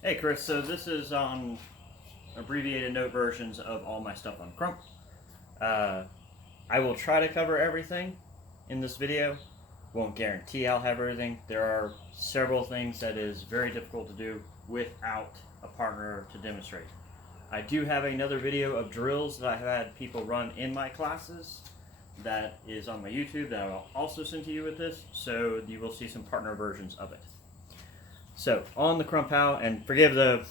Hey Kris, so this is on abbreviated note versions of all my stuff on Krump. Uh, I will try to cover everything in this video. Won't guarantee I'll have everything. There are several things that is very difficult to do without a partner to demonstrate. I do have another video of drills that I've had people run in my classes that is on my YouTube that I will also send to you with this, so you will see some partner versions of it. So, on the Krump How, and forgive the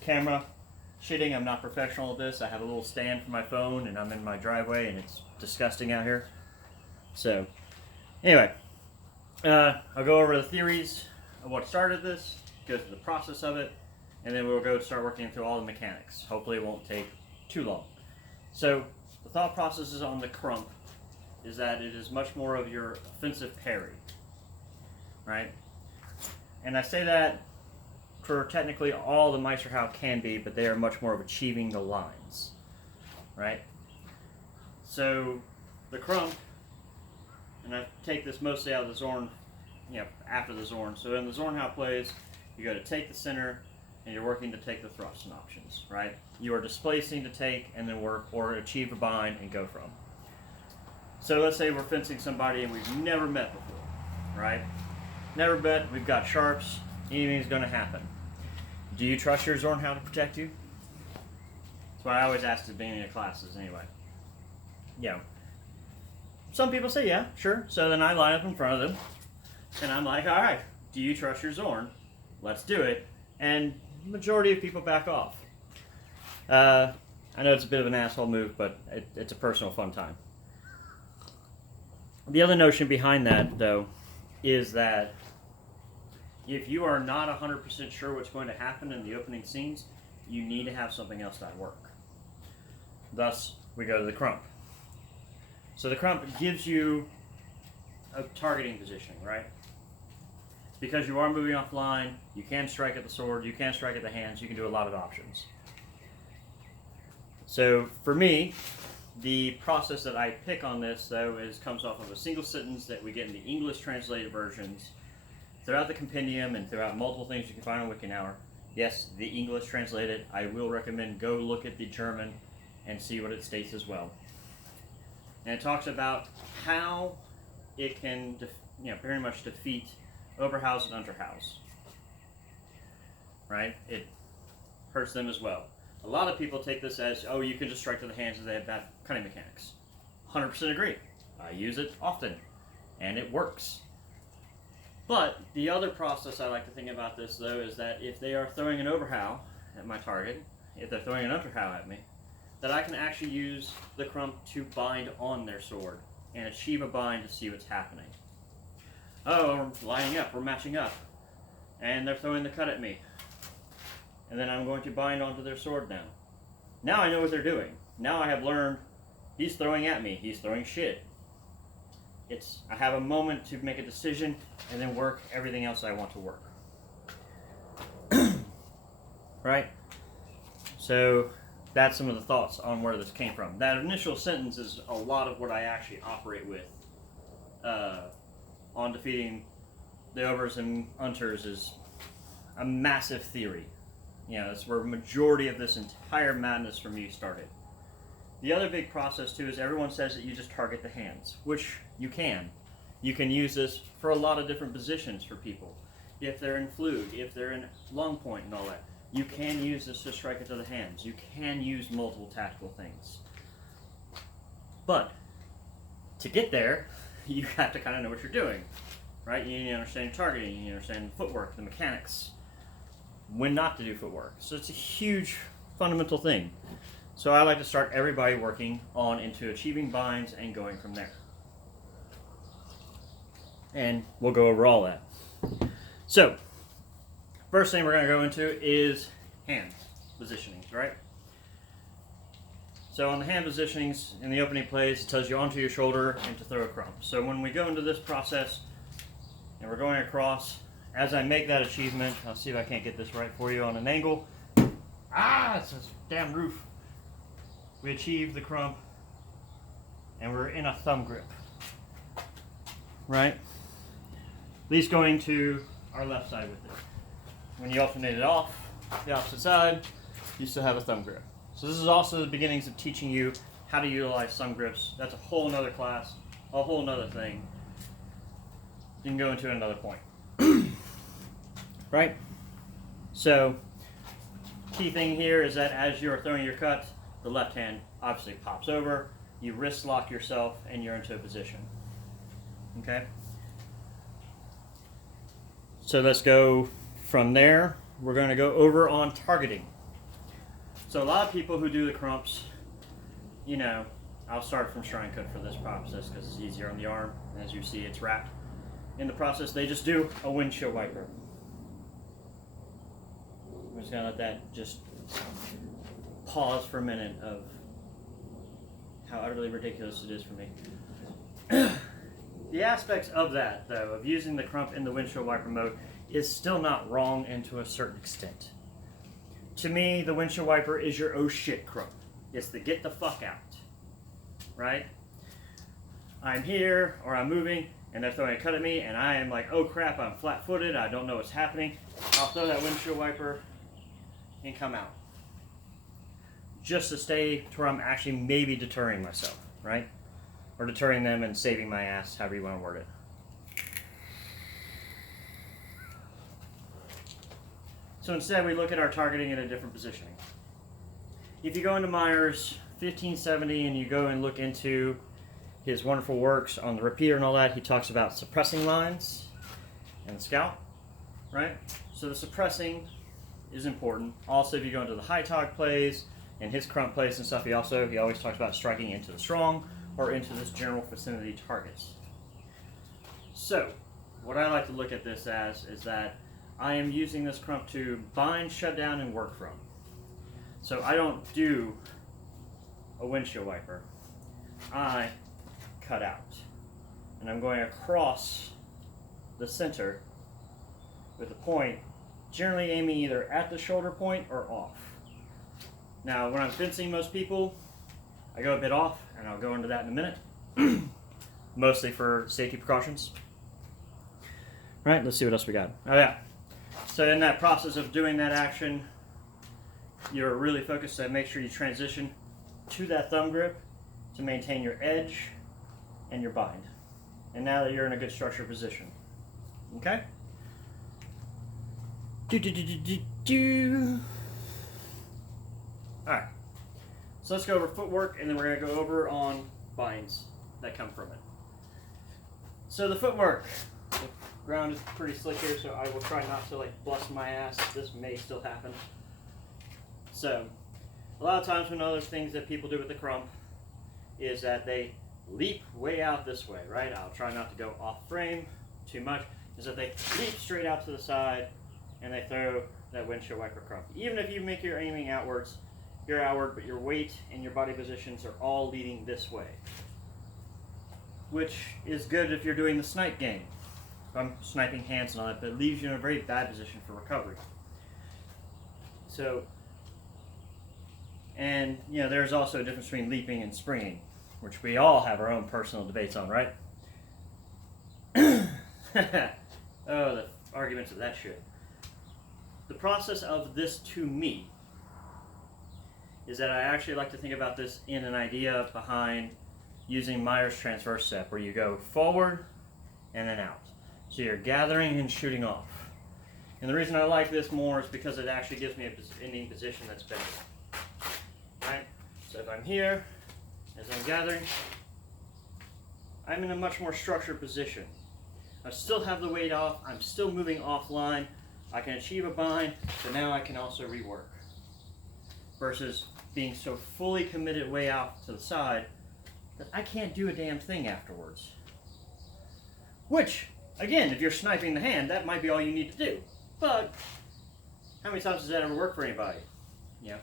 camera shitting, I'm not professional at this. I have a little stand for my phone and I'm in my driveway and it's disgusting out here. So, anyway, I'll go over the theories of what started this, go through the process of it, and then we'll go start working through all the mechanics. Hopefully it won't take too long. So, the thought process is on the Krump is that it is much more of your offensive parry, right? And I say that for technically all the Meister How can be, but they are much more of achieving the lines, right? So the Krump, and I take this mostly out of the Zorn, after the Zorn. So in the Zorn How plays, you go to take the center, and you're working to take the thrust and options, right? You are displacing to take and then work, or achieve a bind and go from. So let's say we're fencing somebody and we've never met before, right? Never bet, we've got sharps, anything's going to happen. Do you trust your Zorn How to protect you? That's what I always ask at the beginning of classes anyway. Some people say, yeah, sure. So then I line up in front of them, and I'm like, all right, do you trust your Zorn? Let's do it. And the majority of people back off. I know it's a bit of an asshole move, but it's a personal fun time. The other notion behind that, though, is that if you are not 100% sure what's going to happen in the opening scenes, you need to have something else that work. Thus, we go to the Krump. So the Krump gives you a targeting position, right? Because you are moving offline, you can strike at the sword, you can strike at the hands, you can do a lot of options. So for me, the process that I pick on this, though, comes off of a single sentence that we get in the English translated versions throughout the compendium and throughout multiple things you can find on WikiHour. Yes, the English translated. I will recommend go look at the German and see what it states as well. And it talks about how it can, very much defeat Oberhaus and Unterhaus. Right? It hurts them as well. A lot of people take this as, oh, you can just strike to the hands and they have bad cutting mechanics. 100% agree. I use it often, and it works. But the other process I like to think about this, though, is that if they are throwing an Oberhau at my target, if they're throwing an Unterhau at me, that I can actually use the Krump to bind on their sword and achieve a bind to see what's happening. Oh, we're lining up, we're matching up, and they're throwing the cut at me. And then I'm going to bind onto their sword now. Now I know what they're doing. Now I have learned he's throwing at me. He's throwing shit. I have a moment to make a decision and then work everything else I want to work. Right? So that's some of the thoughts on where this came from. That initial sentence is a lot of what I actually operate with on defeating the Overs and Unters is a massive theory. That's where the majority of this entire madness for me started. The other big process, too, is everyone says that you just target the hands, which you can. You can use this for a lot of different positions for people. If they're in flute, if they're in long point and all that, you can use this to strike it to the hands. You can use multiple tactical things. But to get there, you have to kind of know what you're doing, right? You need to understand targeting, you need to understand footwork, the mechanics, when not to do footwork. So it's a huge fundamental thing. So I like to start everybody working on into achieving binds and going from there. And we'll go over all that. So, first thing we're going to go into is hand positionings, right? So on the hand positionings, in the opening plays, it tells you onto your shoulder and to throw a Krump. So when we go into this process, and we're going across, as I make that achievement, I'll see if I can't get this right for you on an angle. It's this damn roof. We achieve the Krump, and we're in a thumb grip, right? At least going to our left side with it. When you alternate it off, the opposite side, you still have a thumb grip. So this is also the beginnings of teaching you how to utilize thumb grips. That's a whole nother class, a whole nother thing. You can go into another point. Right? So, key thing here is that as you're throwing your cut, the left hand obviously pops over, you wrist lock yourself, and you're into a position. Okay? So let's go from there. We're going to go over on targeting. So a lot of people who do the Krumps, you know, I'll start from shrine cut for this process because it's easier on the arm. And as you see, it's wrapped. In the process, they just do a windshield wiper. I'm just going to let that just pause for a minute of how utterly ridiculous it is for me. The aspects of that, though, of using the Krump in the windshield wiper mode is still not wrong and to a certain extent. To me, the windshield wiper is your oh shit Krump. It's the get the fuck out. Right? I'm here, or I'm moving, and they're throwing a cut at me, and I am like, oh crap, I'm flat-footed, I don't know what's happening. I'll throw that windshield wiper and come out. Just to stay to where I'm actually maybe deterring myself, right? Or deterring them and saving my ass, however you want to word it. So instead, we look at our targeting in a different positioning. If you go into Myers 1570 and you go and look into his wonderful works on the repeater and all that, he talks about suppressing lines and the scalp, right? So the suppressing is important. Also, if you go into the high tog plays and his Krump plays and stuff, he always talks about striking into the strong or into this general vicinity targets. So, what I like to look at this as is that I am using this Krump to bind, shut down, and work from. So I don't do a windshield wiper. I cut out. And I'm going across the center with a point, generally aiming either at the shoulder point or off. Now, when I'm fencing most people, I go a bit off, and I'll go into that in a minute. Mostly for safety precautions. Right, let's see what else we got. Oh yeah. So in that process of doing that action, you're really focused to make sure you transition to that thumb grip to maintain your edge and your bind. And now that you're in a good structured position. Okay? Alright. So let's go over footwork, and then we're going to go over on binds that come from it. So the footwork. The ground is pretty slick here, so I will try not to bust my ass. This may still happen. So, a lot of times when other things that people do with the Krump is that they leap way out this way, right? I'll try not to go off frame too much. Is that they leap straight out to the side and they throw that windshield wiper Krump. Even if you make your aiming outwards, you're outward, but your weight and your body positions are all leading this way. Which is good if you're doing the snipe game. If I'm sniping hands and all that, but it leaves you in a very bad position for recovery. So, and there's also a difference between leaping and springing, which we all have our own personal debates on, right? Oh, the arguments of that shit. The process of this to me is that I actually like to think about this in an idea behind using Myers transverse step, where you go forward and then out. So you're gathering and shooting off. And the reason I like this more is because it actually gives me an ending position that's better. Right? So if I'm here, as I'm gathering, I'm in a much more structured position. I still have the weight off, I'm still moving offline, I can achieve a bind, but now I can also rework. Versus being so fully committed way out to the side that I can't do a damn thing afterwards. Which, again, if you're sniping the hand, that might be all you need to do. But, how many times does that ever work for anybody?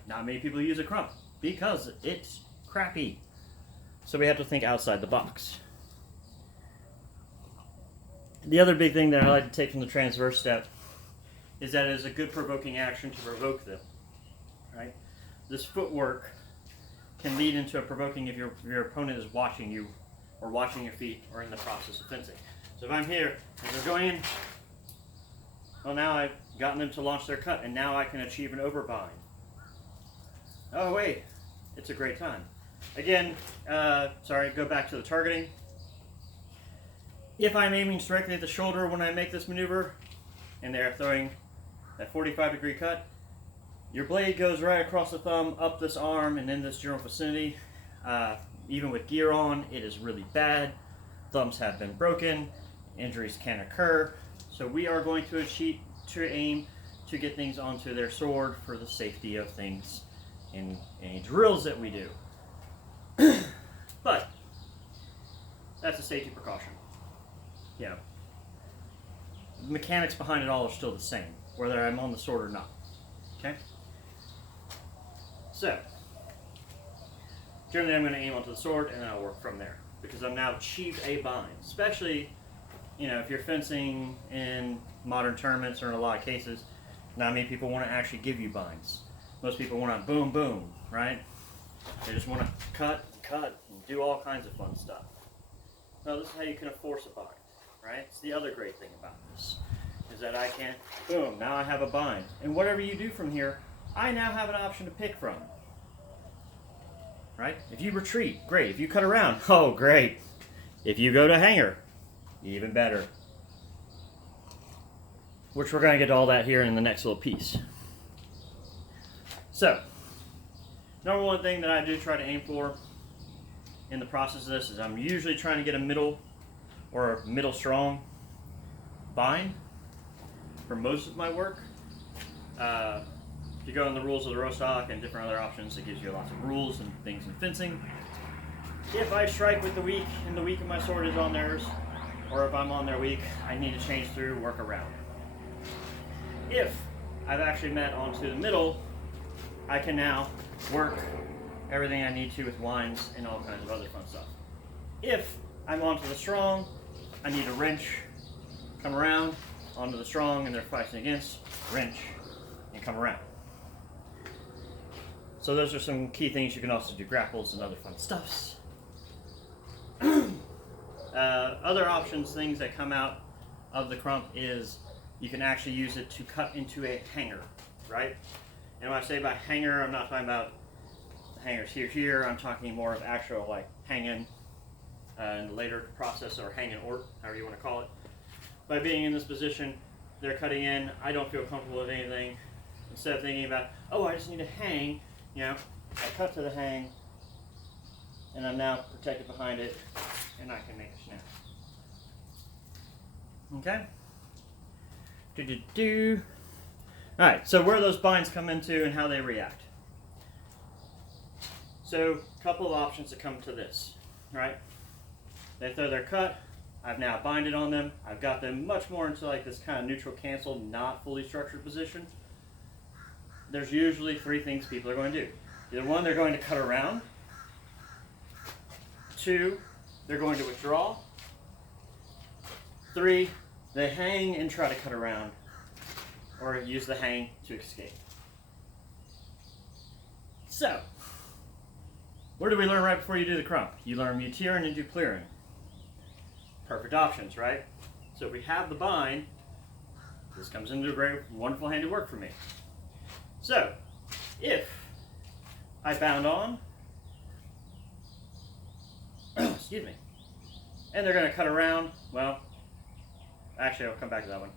Not many people use a Krump because it's crappy. So we have to think outside the box. The other big thing that I like to take from the transverse step is that it is a good provoking action to provoke them. Right? This footwork can lead into a provoking if your opponent is watching you or watching your feet or in the process of fencing. So if I'm here and they're going in, well now gotten them to launch their cut, and now I can achieve an overbind. Oh wait, it's a great time. Again, sorry, go back to the targeting. If I'm aiming directly at the shoulder when I make this maneuver, and they're throwing that 45-degree cut, your blade goes right across the thumb, up this arm, and in this general vicinity. Even with gear on, it is really bad. Thumbs have been broken, injuries can occur. So we are going to aim to get things onto their sword for the safety of things in any drills that we do. But that's a safety precaution. Yeah. The mechanics behind it all are still the same, whether I'm on the sword or not. Okay? So, generally I'm going to aim onto the sword and then I'll work from there, because I've now achieved a bind. Especially, you know, if you're fencing in modern tournaments, or in a lot of cases, not many people want to actually give you binds. Most people want to boom, boom, right? They just want to cut, and do all kinds of fun stuff. No, this is how you can enforce a bind, right? It's the other great thing about this, is that I can, boom, now I have a bind. And whatever you do from here, I now have an option to pick from. Right? If you retreat, great. If you cut around, oh, great. If you go to hanger, even better. Which we're going to get to all that here in the next little piece. So, number one thing that I do try to aim for in the process of this is I'm usually trying to get a middle or middle strong bind for most of my work. If you go in the rules of the row stock and different other options, it gives you lots of rules and things in fencing. If I strike with the weak and the weak of my sword is on theirs, or if I'm on their weak, I need to change through, work around. If I've actually met onto the middle, I can now work everything I need to with winds and all kinds of other fun stuff. If I'm onto the strong, I need to wrench, come around, onto the strong, and they're fighting against, wrench, and come around. So those are some key things. You can also do grapples and other fun stuffs. Other options, things that come out of the Krump, is you can actually use it to cut into a hanger, right? And when I say by hanger, I'm not talking about hangers here. I'm talking more of actual like hanging in the later process, or hanging, or however you want to call it. By being in this position, they're cutting in. I don't feel comfortable with anything. Instead of thinking about, oh, I just need to hang, you know, I cut to the hang, and I'm now protected behind it, and I can make a snap. Okay? Alright, so where those binds come into and how they react. So, a couple of options that come to this, right? They throw their cut, I've now binded on them, I've got them much more into like this kind of neutral cancel, not fully structured position. There's usually three things people are going to do. Either one, they're going to cut around. Two, they're going to withdraw. Three, they hang and try to cut around, or use the hang to escape. So, what do we learn right before you do the Krump? You learn mutieren and duplieren. Perfect options, right? So if we have the bind, this comes into a great, wonderful handiwork for me. So, if I bound on, excuse me, and they're going to cut around, well, actually I'll come back to that one.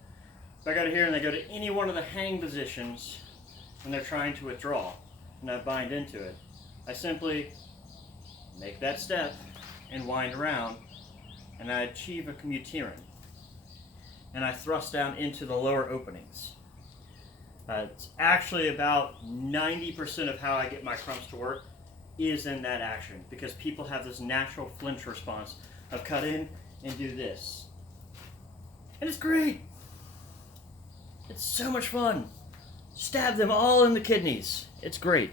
If I go to here and they go to any one of the hang positions and they're trying to withdraw, and I bind into it, I simply make that step and wind around, and I achieve a mutieren. And I thrust down into the lower openings. It's actually about 90% of how I get my Krumps to work is in that action, because people have this natural flinch response of cut in and do this. And it's great. It's so much fun. Stab them all in the kidneys. It's great.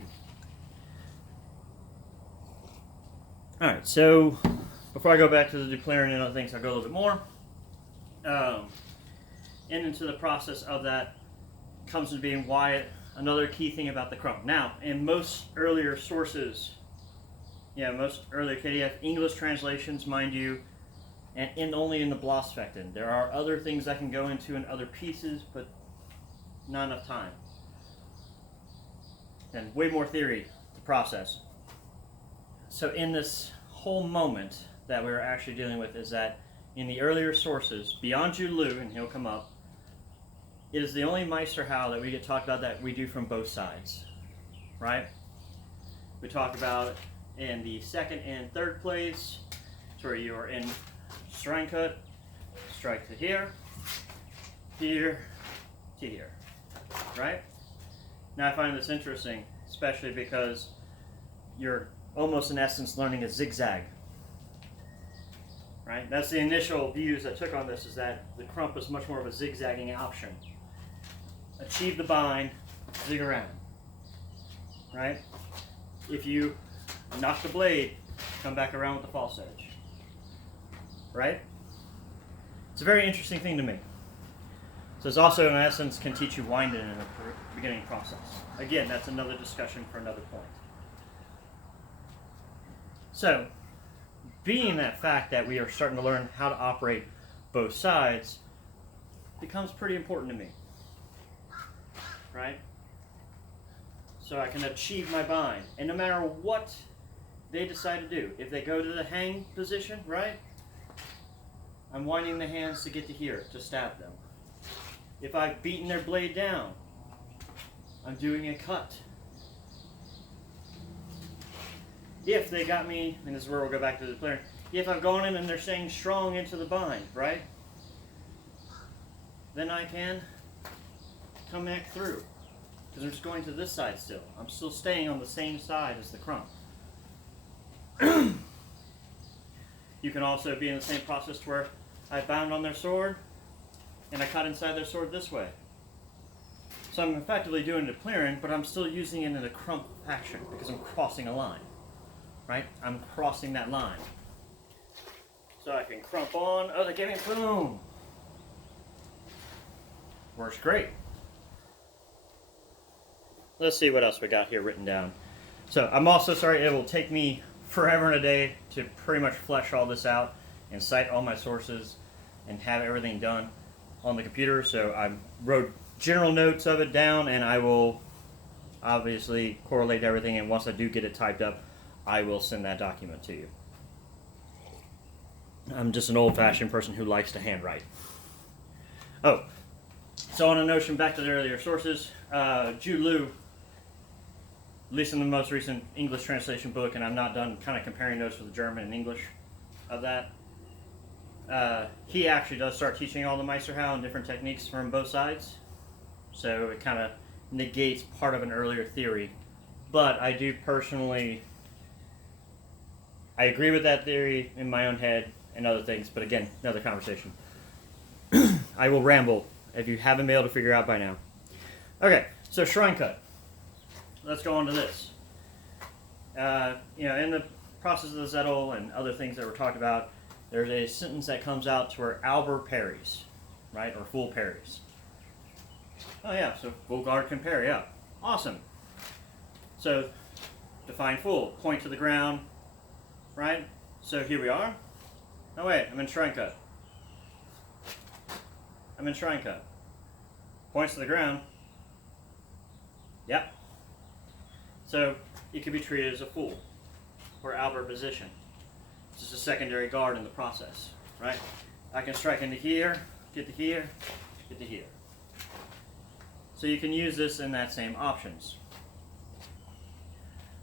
Alright, so before I go back to the duplieren and other things, I'll go a little bit more. And into the process of that comes into being why another key thing about the Krump. Now, in most earlier sources, most earlier KDF English translations, mind you, and only in the Blossfechten. There are other things I can go into in other pieces, but not enough time. And way more theory to process. So in this whole moment that we're actually dealing with is that in the earlier sources, beyond Lu, and he'll come up, it is the only Meister How that we get talked about that we do from both sides, right? We talk about in the second and third place, where you are in shrine cut, strike to here, here, to here, right? Now I find this interesting, especially because you're almost in essence learning a zigzag, right? That's the initial views I took on this, is that the Krump is much more of a zigzagging option. Achieve the bind, zig around, right? If you knock the blade, come back around with the false edge, right? It's a very interesting thing to me. So it's also, in essence, can teach you winding in the beginning process. Again, that's another discussion for another point. So, being that fact that we are starting to learn how to operate both sides becomes pretty important to me, right? So I can achieve my bind. And no matter what they decide to do, if they go to the hang position, right? I'm winding the hands to get to here, to stab them. If I've beaten their blade down, I'm doing a cut. If they got me, and this is where we'll go back to the player, if I've gone in and they're staying strong into the bind, right? Then I can come back through. Because I'm just going to this side still. I'm still staying on the same side as the Krump. You can also be in the same process to where I bound on their sword and I cut inside their sword this way. So I'm effectively doing the clearing, but I'm still using it in a Krump action because I'm crossing a line. Right? I'm crossing that line. So I can Krump on. Oh, they gave me a boom. Works great. Let's see what else we got here written down. So I'm also sorry it will take me forever and a day to pretty much flesh all this out and cite all my sources and have everything done on the computer. So I wrote general notes of it down, and I will obviously correlate everything, and once I do get it typed up, I will send that document to you. I'm just an old-fashioned person who likes to handwrite. Oh, so on a notion back to the earlier sources, Lu, at least in the most recent English translation book, and I'm not done kind of comparing notes with the German and English of that, he actually does start teaching all the Meister How and different techniques from both sides. So it kind of negates part of an earlier theory. But I do personally, I agree with that theory in my own head and other things, but again, another conversation. I will ramble if you haven't been able to figure out by now. Okay, so shrine cut. Let's go on to this. In the process of the Zettel and other things that were talked about, there's a sentence that comes out to where Albert parries, right, or full parries. Oh yeah, so full guard can parry, yeah. Awesome. So, define full, point to the ground, right? So here we are. Oh wait, I'm in shrine cut. I'm in shrine cut. Points to the ground. Yep. So it could be treated as a full or Albert position. It's just a secondary guard in the process, right? I can strike into here, get to here, get to here. So you can use this in that same options.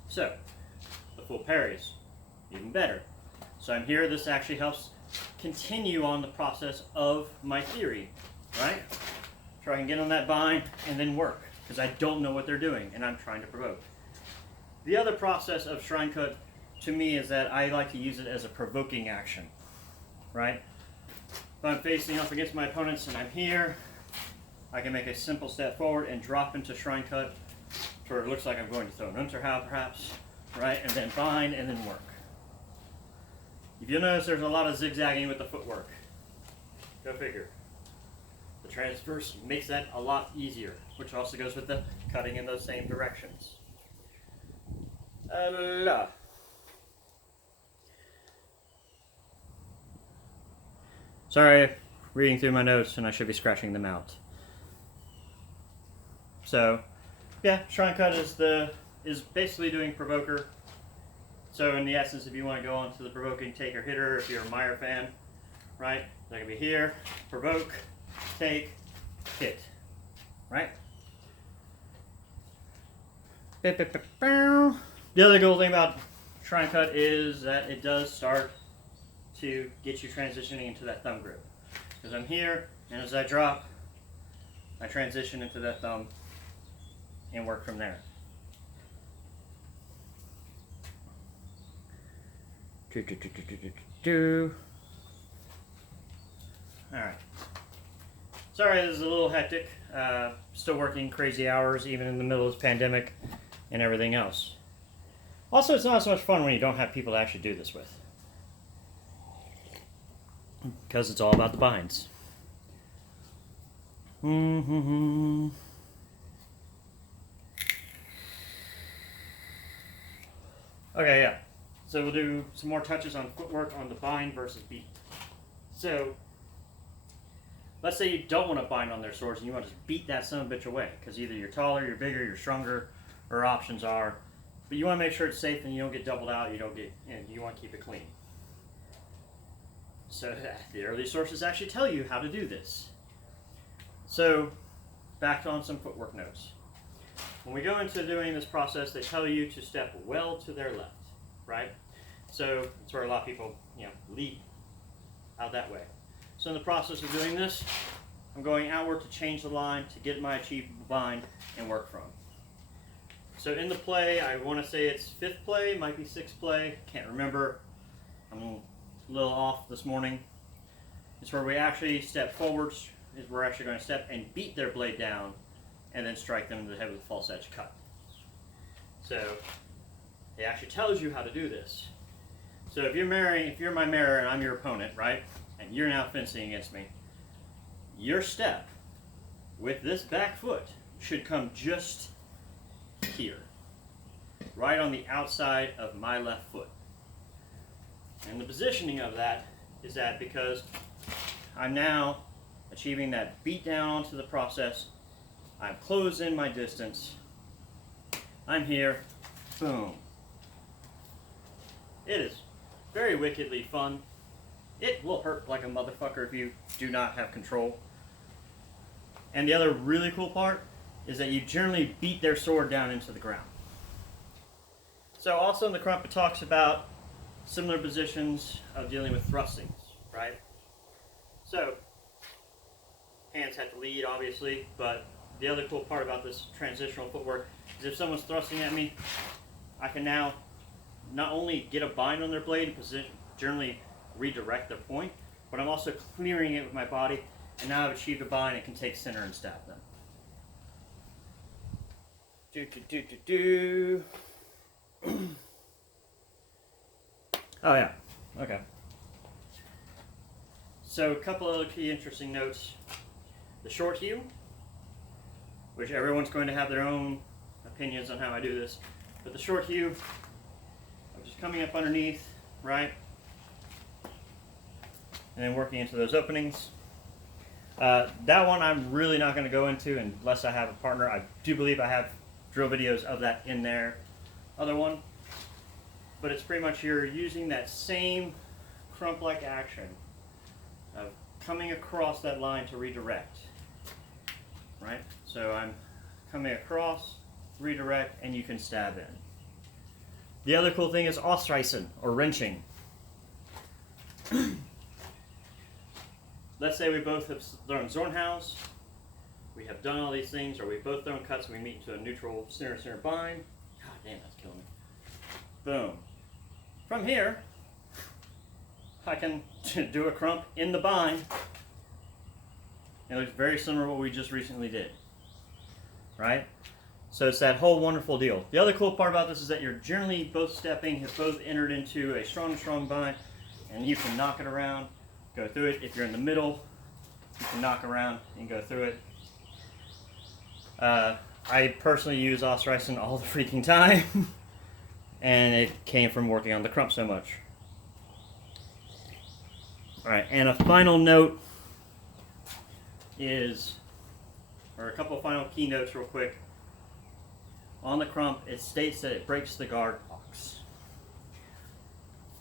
So, the full parries, even better. So I'm here, this actually helps continue on the process of my theory, right? Try and get on that bind and then work, because I don't know what they're doing and I'm trying to provoke. The other process of shrine cut to me is that I like to use it as a provoking action, right? If I'm facing up against my opponents and I'm here, I can make a simple step forward and drop into shrine cut to where it looks like I'm going to throw an Unterhau perhaps, right? And then bind and then work. If you'll notice, there's a lot of zigzagging with the footwork. Go figure. The transverse makes that a lot easier, which also goes with the cutting in those same directions. Sorry, reading through my notes and I should be scratching them out. So, yeah, shrine cut is basically doing provoker. So in the essence, if you want to go on to the provoking taker hitter, if you're a Meyer fan, right? They're gonna be here, provoke, take, hit, right? The other cool thing about shrine cut is that it does start to get you transitioning into that thumb grip. Because I'm here, and as I drop, I transition into that thumb and work from there. Alright. Sorry, this is a little hectic. Still working crazy hours, even in the middle of this pandemic and everything else. Also, it's not so much fun when you don't have people to actually do this with. Because it's all about the binds. Okay, yeah. So we'll do some more touches on footwork on the bind versus beat. So, let's say you don't want to bind on their swords and you want to just beat that son of a bitch away. Because either you're taller, you're bigger, you're stronger, or options are. But you want to make sure it's safe and you don't get doubled out, you want to keep it clean. So the early sources actually tell you how to do this. So, back on some footwork notes. When we go into doing this process, they tell you to step well to their left, right? So that's where a lot of people, lead out that way. So in the process of doing this, I'm going outward to change the line to get my achievable bind and work from. So in the play, I want to say it's 5th play, might be 6th play, can't remember. I'm a little off this morning. It's where we actually step forwards, is we're actually going to step and beat their blade down and then strike them in the head with a false edge cut. So it actually tells you how to do this. So if you're my mirror and I'm your opponent, right, and you're now fencing against me, your step with this back foot should come just here, right on the outside of my left foot. And the positioning of that is that because I'm now achieving that beat down onto the process, I'm closed in my distance, I'm here, boom. It is very wickedly fun. It will hurt like a motherfucker if you do not have control. And the other really cool part is that you generally beat their sword down into the ground. So also in the Krump it talks about similar positions of dealing with thrustings, right? So, hands have to lead obviously, but the other cool part about this transitional footwork is if someone's thrusting at me, I can now not only get a bind on their blade and position, generally redirect their point, but I'm also clearing it with my body, and now I've achieved a bind and can take center and stab them. Oh yeah, okay. So a couple of other key interesting notes. The short hew, which everyone's going to have their own opinions on how I do this, but the short hew, I'm just coming up underneath, right, and then working into those openings. That one I'm really not going to go into unless I have a partner. I do believe I have drill videos of that in there. Other one, but it's pretty much you're using that same Krump-like action of coming across that line to redirect, right? So I'm coming across, redirect, and you can stab in. The other cool thing is ausreißen, or wrenching. Let's say we both have thrown Zornhaus, we have done all these things, or we've both thrown cuts and we meet into a neutral center bind. God damn, that's killing me. Boom. From here, I can do a Krump in the bind. It looks very similar to what we just recently did, right? So it's that whole wonderful deal. The other cool part about this is that you're generally both stepping, have both entered into a strong bind, and you can knock it around, go through it. If you're in the middle, you can knock around and go through it. I personally use ausreißen all the freaking time, and it came from working on the Krump so much. Alright, and a final note is or a couple final keynotes real quick. On the Krump, it states that it breaks the guard ox.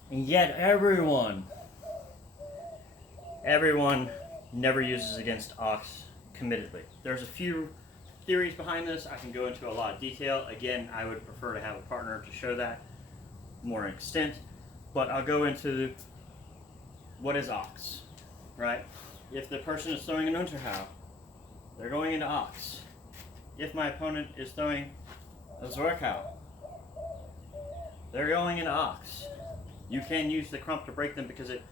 And yet everyone never uses against ox committedly. There's a few theories behind this. I can go into a lot of detail. Again, I would prefer to have a partner to show that more in extent. But I'll go into what is ox, right? If the person is throwing an Unterhau, they're going into ox. If my opponent is throwing a Zorkhau, they're going into ox. You can use the Krump to break them because it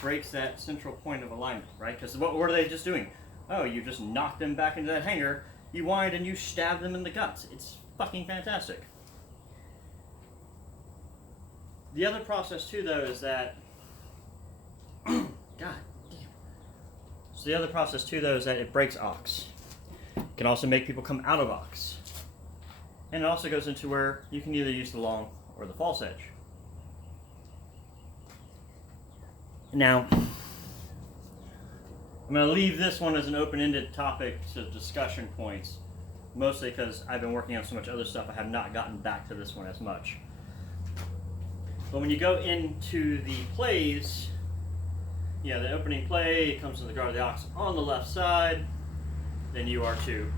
breaks that central point of alignment, right? Because what were they just doing? Oh, you just knocked them back into that hanger, you wind and you stab them in the guts. It's fucking fantastic. The other process too, though, is that God damn. So the other process too, though, is that it breaks ox. It can also make people come out of ox. And it also goes into where you can either use the long or the false edge. Now, I'm going to leave this one as an open-ended topic to discussion points, mostly because I've been working on so much other stuff I have not gotten back to this one as much. But when you go into the plays, yeah, the opening play, it comes to the guard of the ox on the left side, then you are to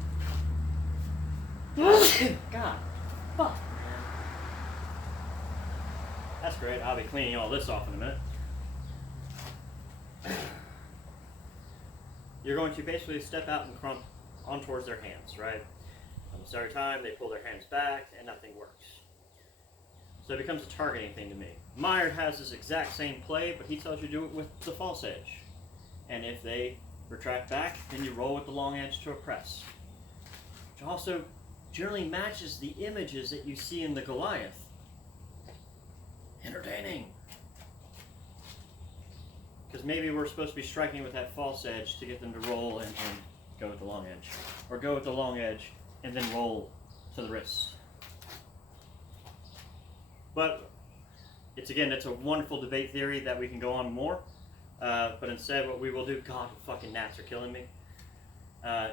God, fuck, man. That's great. I'll be cleaning all this off in a minute. You're going to basically step out and Krump on towards their hands, right? On the start time, they pull their hands back and nothing works. So it becomes a targeting thing to me. Meyer has this exact same play, but he tells you to do it with the false edge. And if they retract back, then you roll with the long edge to a press. Which also generally matches the images that you see in the Goliath. Entertaining. Because maybe we're supposed to be striking with that false edge to get them to roll and go with the long edge. Or go with the long edge and then roll to the wrists. But it's a wonderful debate theory that we can go on more. But instead what we will do, God, the fucking gnats are killing me,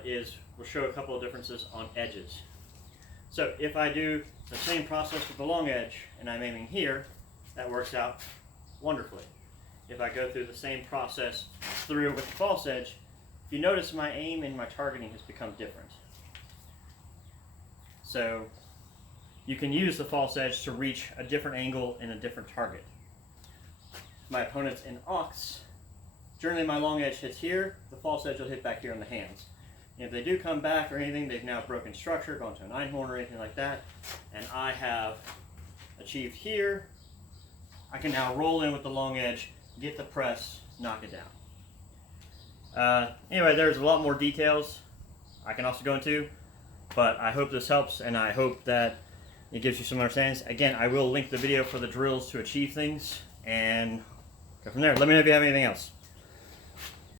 is we'll show a couple of differences on edges. So if I do the same process with the long edge and I'm aiming here, that works out wonderfully. If I go through the same process through with the false edge, if you notice my aim and my targeting has become different. So you can use the false edge to reach a different angle and a different target. My opponent's in ox. Generally my long edge hits here, the false edge will hit back here on the hands. And if they do come back or anything, they've now broken structure, gone to an einhorn or anything like that, and I have achieved here, I can now roll in with the long edge, get the press, knock it down. Anyway, there's a lot more details I can also go into, but I hope this helps and I hope that it gives you some understandings. Again, I will link the video for the drills to achieve things and go from there. Let me know if you have anything else.